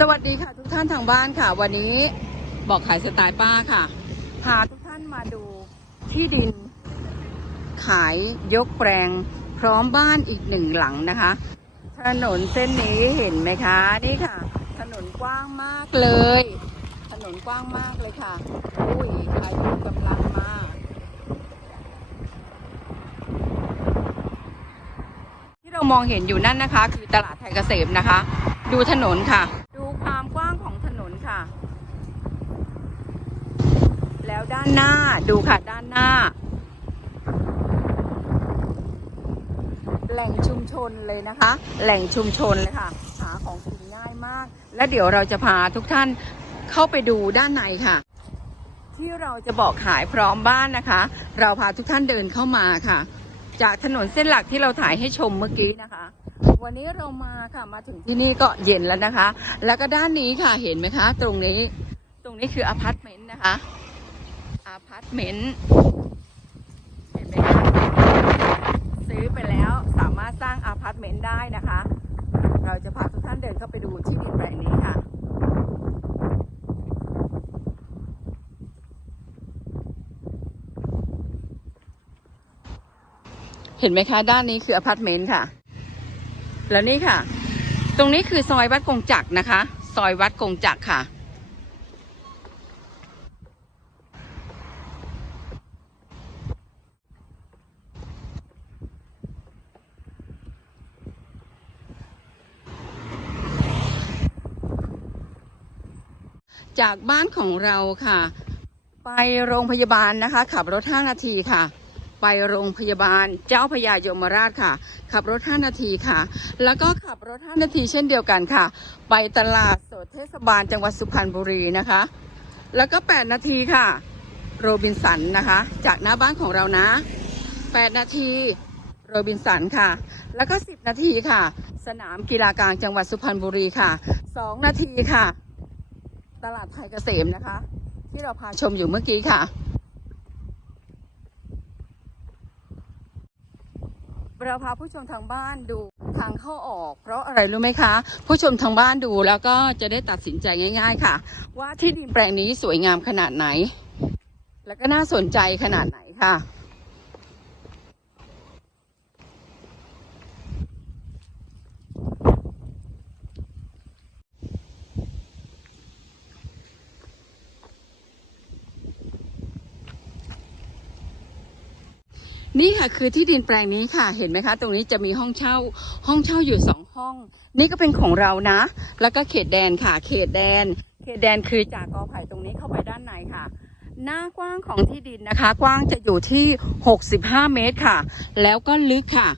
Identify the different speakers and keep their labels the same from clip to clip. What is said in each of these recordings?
Speaker 1: สวัสดีค่ะทุกท่านทางบ้านค่ะ วันนี้บอกขายสไตล์ป้าค่ะ พาทุกท่านมาดูที่ดิน ขายยกแปลงพร้อมบ้านอีกหนึ่งหลังนะคะ ถนนเส้นนี้เห็นไหมคะนี่ค่ะ ถนนกว้างมากเลย ถนนกว้างมากเลยค่ะอุ้ยพายุกำลังมาที่เรามองเห็นอยู่นั่นนะคะ คือตลาดไทยเกษมนะคะ ดูถนนค่ะ ดูความกว้างของถนนค่ะ แล้วด้านหน้า ดูค่ะด้านหน้า แหล่งชุมชนเลยนะคะ แหล่งชุมชนเลยค่ะหาของกินง่ายมาก และเดี๋ยวเราจะพาทุกท่านเข้าไปดูด้านในค่ะ ที่เราจะบอกขายพร้อมบ้านนะคะ เราพาทุกท่านเดินเข้ามาค่ะ จากถนนเส้นหลักที่เราถ่ายให้ชมเมื่อกี้นะคะวันนี้เรามาค่ะมาถึงที่นี่ก็เย็นแล้วนะคะ แล้วก็ด้านนี้ค่ะเห็นไหมคะ ตรงนี้ ตรงนี้คืออพาร์ตเมนต์นะคะ ร์ตเมนต์เห็นไหมคะซื้อไปแล้วสามารถสร้างอพาร์ตเมนต์ได้นะคะ เราจะพาทุกท่านเดินเข้าไปดูที่ดินแปลงนี้ค่ะเห็นไหมคะ ด้านนี้คืออพาร์ตเมนต์ค่ะ แล้วนี่ค่ะ ตรงนี้คือซอยวัดกงจักรนะคะ ซอยวัดกงจักรค่ะ จากบ้านของเราค่ะ ไปโรงพยาบาลนะคะ ขับรถ 5 นาทีค่ะ ไปโรงพยาบาลเจ้าพระยายมราชค่ะ ขับรถ 5 นาทีค่ะ แล้วก็ขับรถ 5 นาทีเช่นเดียวกันค่ะ ไปตลาดสดเทศบาลจังหวัดสุพรรณบุรีนะคะ แล้วก็ 8 นาทีค่ะ โรบินสันนะคะ จากหน้าบ้านของเรานะ 8 นาทีโรบินสันค่ะ แล้วก็ 10 นาทีค่ะ สนามกีฬากลางจังหวัดสุพรรณบุรีค่ะ 2 นาทีค่ะ ตลาดไทยเกษมนะคะ ที่เราพาชมอยู่เมื่อกี้ค่ะ เราพาผู้ชมทางบ้านดูทางเข้าออก เพราะอะไรรู้ไหมคะ ผู้ชมทางบ้านดูแล้วก็จะได้ตัดสินใจง่าย ๆ ค่ะ ว่าที่ดินแปลงนี้สวยงามขนาดไหน แล้วก็น่าสนใจขนาดไหนค่ะ นี่ค่ะคือที่ดินแปลงนี้ค่ะเห็นไหมคะ ตรงนี้จะมีห้องเช่า ห้องเช่าอยู่สองห้อง นี่ก็เป็นของเรานะ แล้วก็เขตแดนค่ะ เขตแดน เขตแดนคือจากกอไผ่ตรงนี้เข้าไปด้านในค่ะ หน้ากว้างของที่ดินนะคะ กว้างจะอยู่ที่ 65 เมตรค่ะ แล้วก็ลึกค่ะ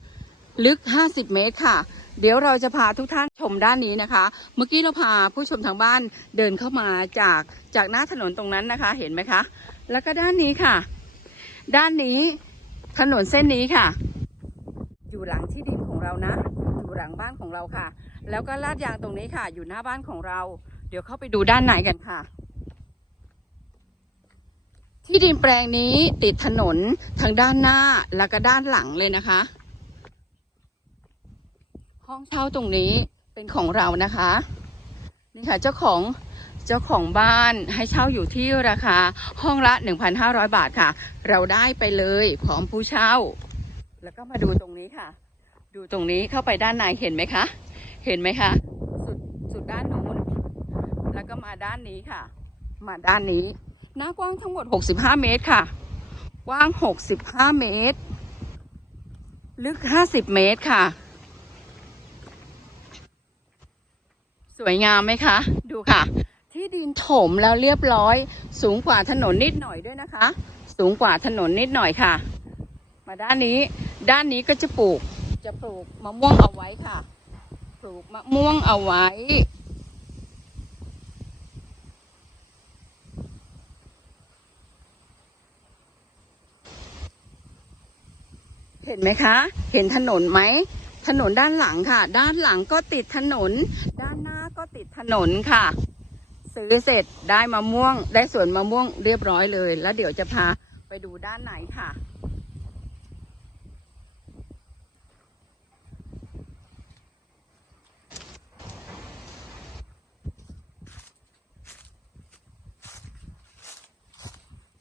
Speaker 1: ลึก 50 เมตรค่ะเดี๋ยวเราจะพาทุกท่านชมด้านนี้นะคะ เมื่อกี้เราพาผู้ชมทางบ้านเดินเข้ามาจากจากหน้าถนนตรงนั้นนะคะ เห็นไหมคะ แล้วก็ด้านนี้ค่ะ ด้านนี้ ถนนเส้นนี้ค่ะ อยู่หลังที่ดินของเรานะ อยู่หลังบ้านของเราค่ะ แล้วก็ลาดยางตรงนี้ค่ะ อยู่หน้าบ้านของเรา เดี๋ยวเข้าไปดูด้านในกันค่ะ ที่ดินแปลงนี้ติดถนนทางด้านหน้าแล้วก็ด้านหลังเลยนะคะ ห้องเช่าตรงนี้เป็นของเรานะคะนี่ค่ะเจ้าของ เจ้าของบ้านให้เช่าอยู่ที่ราคาห้องละ 1,500 บาทค่ะ เราได้ไปเลยพร้อมผู้เช่า แล้วก็มาดูตรงนี้ค่ะ ดูตรงนี้เข้าไปด้านในเห็นไหมคะ เห็นไหมคะสุดสุดด้านนู้นแล้วก็มาด้านนี้ค่ะ มาด้านนี้ หน้ากว้างทั้งหมด 65 เมตรค่ะกว้าง 65 เมตร ลึก 50 เมตรค่ะ สวยงามไหมคะ ดูค่ะ ที่ดินถมแล้วเรียบร้อย สูงกว่าถนนนิดหน่อยด้วยนะคะ สูงกว่าถนนนิดหน่อยค่ะ มาด้านนี้ ด้านนี้ก็จะปลูก จะปลูกมะม่วงเอาไว้ค่ะ ปลูกมะม่วงเอาไว้ เห็นไหมคะ เห็นถนนไหมถนนด้านหลังค่ะ ด้านหลังก็ติดถนน ด้านหน้าก็ติดถนนค่ะ ซื้อเสร็จได้มะม่วง ได้สวนมะม่วงเรียบร้อยเลย แล้วเดี๋ยวจะพาไปดูด้านไหนค่ะ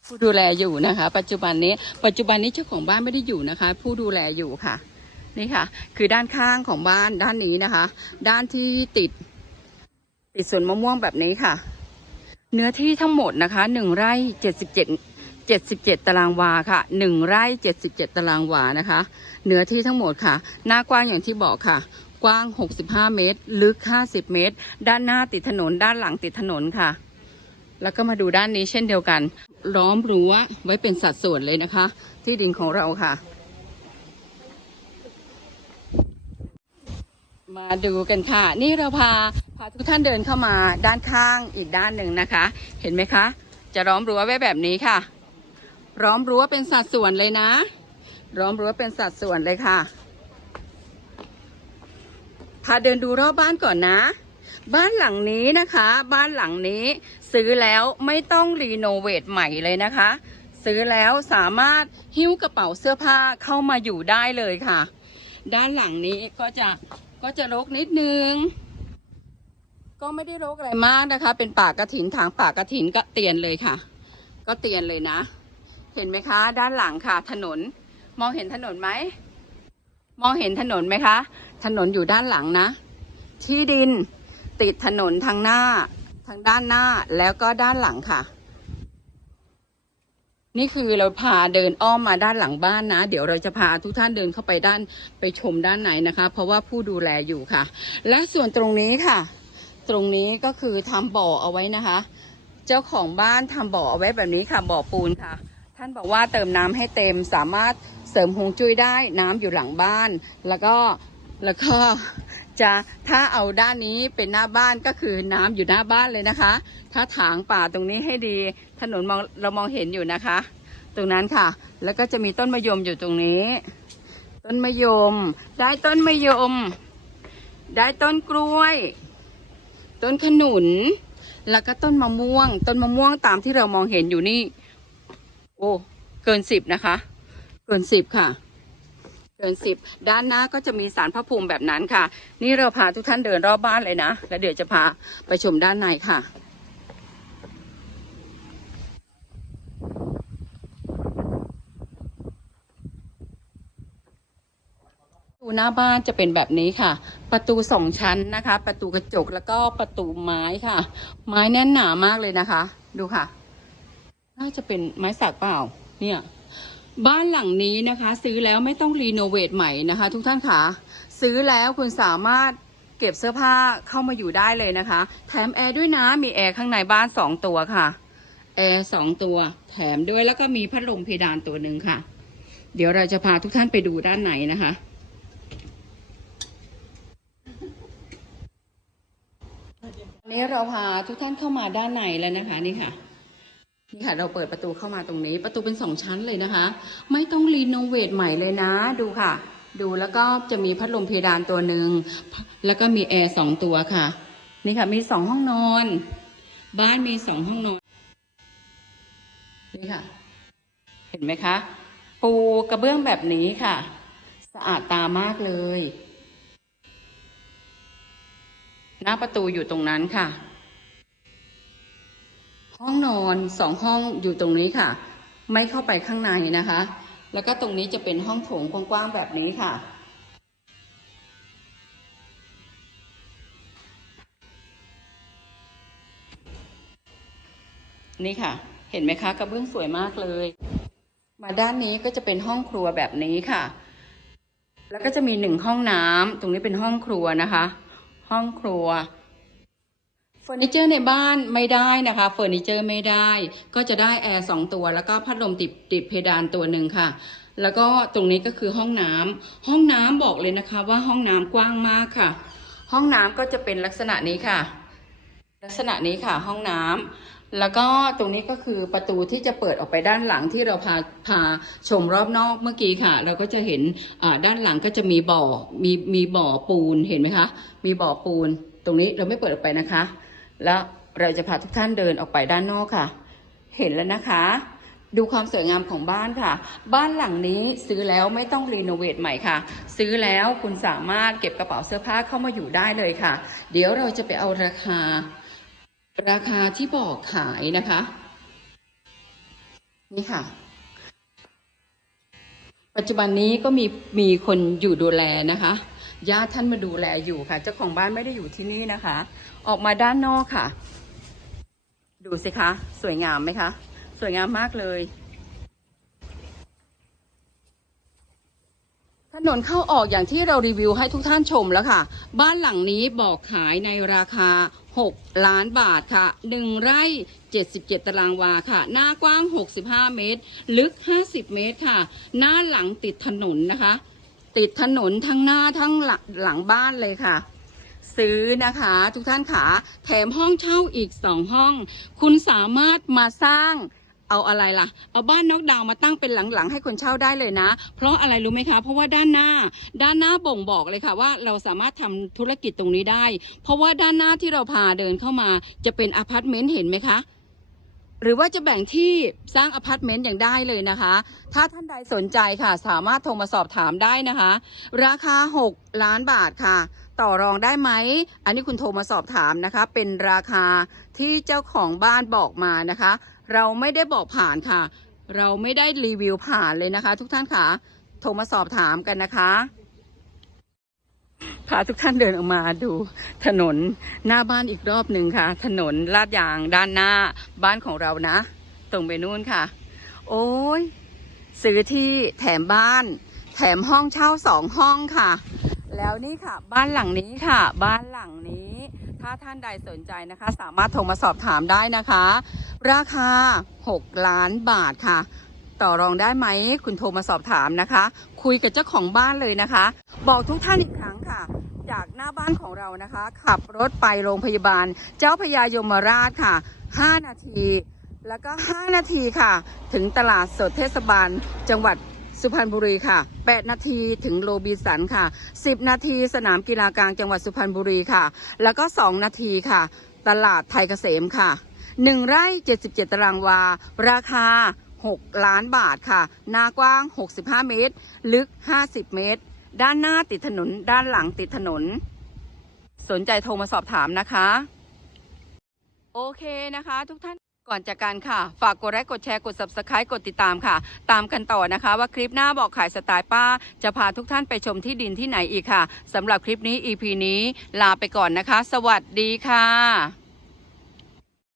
Speaker 1: ผู้ดูแลอยู่นะคะ ปัจจุบันนี้ ปัจจุบันนี้เจ้าของบ้านไม่ได้อยู่นะคะ ผู้ดูแลอยู่ค่ะ นี่ค่ะ คือด้านข้างของบ้านด้านนี้นะคะ ด้านที่ติด ติดสวนมะม่วงแบบนี้ค่ะ เนื้อที่ทั้งหมดนะคะหนึ่งไร่เจ็ดสิบเจ็ดเจ็ดสิบเจ็ดตารางวาค่ะหนึ่งไร่เจ็ดสิบเจ็ดตารางวานะคะ เนื้อที่ทั้งหมดค่ะ หน้ากว้างอย่างที่บอกค่ะ กว้าง 65 เมตร ลึก 50 เมตร ด้านหน้าติดถนน ด้านหลังติดถนนค่ะ แล้วก็มาดูด้านนี้เช่นเดียวกันล้อมรั้วไว้เป็นสัดส่วนเลยนะคะ ที่ดินของเราค่ะมาดูกันค่ะ นี่เราพา พาทุกท่านเดินเข้ามาด้านข้างอีกด้านหนึ่งนะคะ เห็นไหมคะ จะล้อมรั้วไว้แบบนี้ค่ะล้อมรั้วเป็นสัดส่วนเลยนะล้อมรั้วเป็นสัดส่วนเลยค่ะ พาเดินดูรอบบ้านก่อนนะ บ้านหลังนี้นะคะ บ้านหลังนี้ซื้อแล้วไม่ต้องรีโนเวทใหม่เลยนะคะ ซื้อแล้วสามารถหิ้วกระเป๋าเสื้อผ้าเข้ามาอยู่ได้เลยค่ะ ด้านหลังนี้ก็จะก็จะรกนิดนึง ก็ไม่ได้รกอะไรมากนะคะ เป็นป่ากระถินทางป่ากระถินก็เตียนเลยค่ะ ก็เตียนเลยนะ เห็นไหมคะ ด้านหลังค่ะ ถนน มองเห็นถนนไหมมองเห็นถนนไหมคะ ถนนอยู่ด้านหลังนะ ที่ดินติดถนนทางหน้า ทางด้านหน้าแล้วก็ด้านหลังค่ะ นี่คือเราพาเดินอ้อมมาด้านหลังบ้านนะ เดี๋ยวเราจะพาทุกท่านเดินเข้าไปด้านไปชมด้านในนะคะ เพราะว่าผู้ดูแลอยู่ค่ะ และส่วนตรงนี้ค่ะ ตรงนี้ก็คือทำบ่อเอาไว้นะคะ เจ้าของบ้านทำบ่อเอาไว้แบบนี้ค่ะบ่อปูนค่ะ ท่านบอกว่าเติมน้ำให้เต็มสามารถเสริมฮวงจุ้ยได้น้ำอยู่หลังบ้าน แล้วก็แล้วก็จะถ้าเอาด้านนี้เป็นหน้าบ้านก็คือน้ำอยู่หน้าบ้านเลยนะคะ ถ้าถางป่าตรงนี้ให้ดีถนนมองเรามองเห็นอยู่นะคะ ตรงนั้นค่ะ แล้วก็จะมีต้นมะยมอยู่ตรงนี้ ต้นมะยม ได้ต้นมะยม ได้ต้นกล้วย ต้นขนุน แล้วก็ต้นมะม่วง ต้นมะม่วงตามที่เรามองเห็นอยู่นี่ โอ้เกินสิบนะคะ เกินสิบค่ะ เกินสิบด้านหน้าก็จะมีสารพระภูมิแบบนั้นค่ะ นี่เราพาทุกท่านเดินรอบบ้านเลยนะ แล้วเดี๋ยวจะพาไปชมด้านในค่ะ ประตู หน้าบ้านจะเป็นแบบนี้ค่ะ ประตูสองชั้นนะคะ ประตูกระจกแล้วก็ประตูไม้ค่ะ ไม้แน่นหนามากเลยนะคะ ดูค่ะ น่าจะเป็นไม้สักเปล่า เนี่ย บ้านหลังนี้นะคะ ซื้อแล้วไม่ต้องรีโนเวทใหม่นะคะ ทุกท่านค่ะ ซื้อแล้วคุณสามารถเก็บเสื้อผ้าเข้ามาอยู่ได้เลยนะคะ แถมแอร์ด้วยนะ มีแอร์ข้างในบ้านสองตัวค่ะ แอร์สองตัว แถมด้วยแล้วก็มีพัดลมเพดานตัวหนึ่งค่ะ เดี๋ยวเราจะพาทุกท่านไปดูด้านในนะคะ นี้เราพาทุกท่านเข้ามาด้านในแล้วนะคะนี่ค่ะนี่ค่ะเราเปิดประตูเข้ามาตรงนี้ ประตูเป็นสองชั้นเลยนะคะ ไม่ต้องรีโนเวทใหม่เลยนะดูค่ะ ดูแล้วก็จะมีพัดลมเพดานตัวหนึ่งแล้วก็มีแอร์สองตัวค่ะ นี่ค่ะมีสองห้องนอน บ้านมีสองห้องนอนนี่ค่ะ เห็นไหมคะ ปูกระเบื้องแบบนี้ค่ะ สะอาดตามากเลย หน้าประตูอยู่ตรงนั้นค่ะ ห้องนอนสองห้องอยู่ตรงนี้ค่ะ ไม่เข้าไปข้างในนะคะ แล้วก็ตรงนี้จะเป็นห้องโถงกว้างๆแบบนี้ค่ะ นี่ค่ะ เห็นไหมคะกระเบื้องสวยมากเลย มาด้านนี้ก็จะเป็นห้องครัวแบบนี้ค่ะ แล้วก็จะมีหนึ่งห้องน้ำตรงนี้เป็นห้องครัวนะคะ ห้องครัวเฟอร์นิเจอร์ในบ้านไม่ได้นะคะเฟอร์นิเจอร์ไม่ได้ ก็จะได้แอร์สองตัว แล้วก็พัดลมติดติดเพดานตัวหนึ่งค่ะแล้วก็ตรงนี้ก็คือห้องน้ำห้องน้ำบอกเลยนะคะว่าห้องน้ำกว้างมากค่ะ ห้องน้ำก็จะเป็นลักษณะนี้ค่ะ ลักษณะนี้ค่ะ ห้องน้ำ แล้วก็ตรงนี้ก็คือประตูที่จะเปิดออกไปด้านหลังที่เราพาพาชมรอบนอกเมื่อกี้ค่ะ เราก็จะเห็นด้านหลังก็จะมีบ่อมีมีบ่อปูนเห็นไหมคะ มีบ่อปูน ตรงนี้เราไม่เปิดออกไปนะคะ แล้วเราจะพาทุกท่านเดินออกไปด้านนอกค่ะ เห็นแล้วนะคะ ดูความสวยงามของบ้านค่ะ บ้านหลังนี้ซื้อแล้วไม่ต้องรีโนเวทใหม่ค่ะ ซื้อแล้วคุณสามารถเก็บกระเป๋าเสื้อผ้าเข้ามาอยู่ได้เลยค่ะ เดี๋ยวเราจะไปเอาราคา ราคาที่บอกขายนะคะ นี่ค่ะ ปัจจุบันนี้ก็มีมีคนอยู่ดูแลนะคะญาติท่านมาดูแลอยู่ค่ะ เจ้าของบ้านไม่ได้อยู่ที่นี่นะคะ ออกมาด้านนอกค่ะ ดูสิคะ สวยงามไหมคะ สวยงามมากเลยถนนเข้าออกอย่างที่เรารีวิวให้ทุกท่านชมแล้วค่ะ บ้านหลังนี้บอกขายในราคา 6 ล้านบาทค่ะ 1 ไร่ 77 ตารางวาค่ะ หน้ากว้าง 65 เมตร ลึก 50 เมตรค่ะ หน้าหลังติดถนนนะคะ ติดถนนทั้งหน้าทั้งหลังหลังบ้านเลยค่ะ ซื้อนะคะทุกท่านขาแถมห้องเช่าอีกสองห้อง คุณสามารถมาสร้าง เอาอะไรล่ะ เอาบ้านนอกดาวมาตั้งเป็นหลังๆ ให้คนเช่าได้เลยนะ เพราะอะไรรู้ไหมคะ เพราะว่าด้านหน้า ด้านหน้าบ่งบอกเลยค่ะว่าเราสามารถทำธุรกิจตรงนี้ได้ เพราะว่าด้านหน้าที่เราพาเดินเข้ามาจะเป็นอพาร์ตเมนต์เห็นไหมคะหรือว่าจะแบ่งที่สร้างอพาร์ตเมนต์อย่างได้เลยนะคะ ถ้าท่านใดสนใจค่ะ สามารถโทรมาสอบถามได้นะคะ ราคา 6 ล้านบาทค่ะ ต่อรองได้ไหม อันนี้คุณโทรมาสอบถามนะคะ เป็นราคาที่เจ้าของบ้านบอกมานะคะ เราไม่ได้บอกผ่านค่ะ เราไม่ได้รีวิวผ่านเลยนะคะ ทุกท่านค่ะโทรมาสอบถามกันนะคะพาทุกท่านเดินออกมาดูถนนหน้าบ้านอีกรอบหนึ่งค่ะ ถนนลาดยางด้านหน้าบ้านของเรานะ ตรงไปนู่นค่ะ โอ้ยซื้อที่แถมบ้าน แถมห้องเช่าสองห้องค่ะ แล้วนี่ค่ะ บ้านหลังนี้ค่ะ บ้านหลังนี้ ถ้าท่านใดสนใจนะคะ สามารถโทรมาสอบถามได้นะคะ ราคา 6 ล้านบาทค่ะ ต่อรองได้ไหม คุณโทรมาสอบถามนะคะ คุยกับเจ้าของบ้านเลยนะคะ บอกทุกท่านอีกครั้งค่ะ จากหน้าบ้านของเรานะคะ ขับรถไปโรงพยาบาล เจ้าพระยายมราชค่ะ 5 นาที แล้วก็ 5 นาทีค่ะ ถึงตลาดสดเทศบาล จังหวัด สุพรรณบุรีค่ะ 8 นาทีถึงโรบินสันค่ะ 10 นาทีสนามกีฬากลางจังหวัดสุพรรณบุรีค่ะ แล้วก็ 2 นาทีค่ะ ตลาดไทยเกษมค่ะ 1 ไร่ 77 ตารางวา ราคา 6 ล้านบาทค่ะ หน้ากว้าง 65 เมตร ลึก 50 เมตร ด้านหน้าติดถนน ด้านหลังติดถนน สนใจโทรมาสอบถามนะคะ โอเคนะคะทุกท่าน ก่อนจากการค่ะ ฝากกดไลค์กดแชร์กด subscribe กดติดตามค่ะ ตามกันต่อนะคะ ว่าคลิปหน้าบอกขายสไตล์ป้า จะพาทุกท่านไปชมที่ดินที่ไหนอีกค่ะสำหรับคลิปนี้ EP นี้ลาไปก่อนนะคะ สวัสดีค่ะ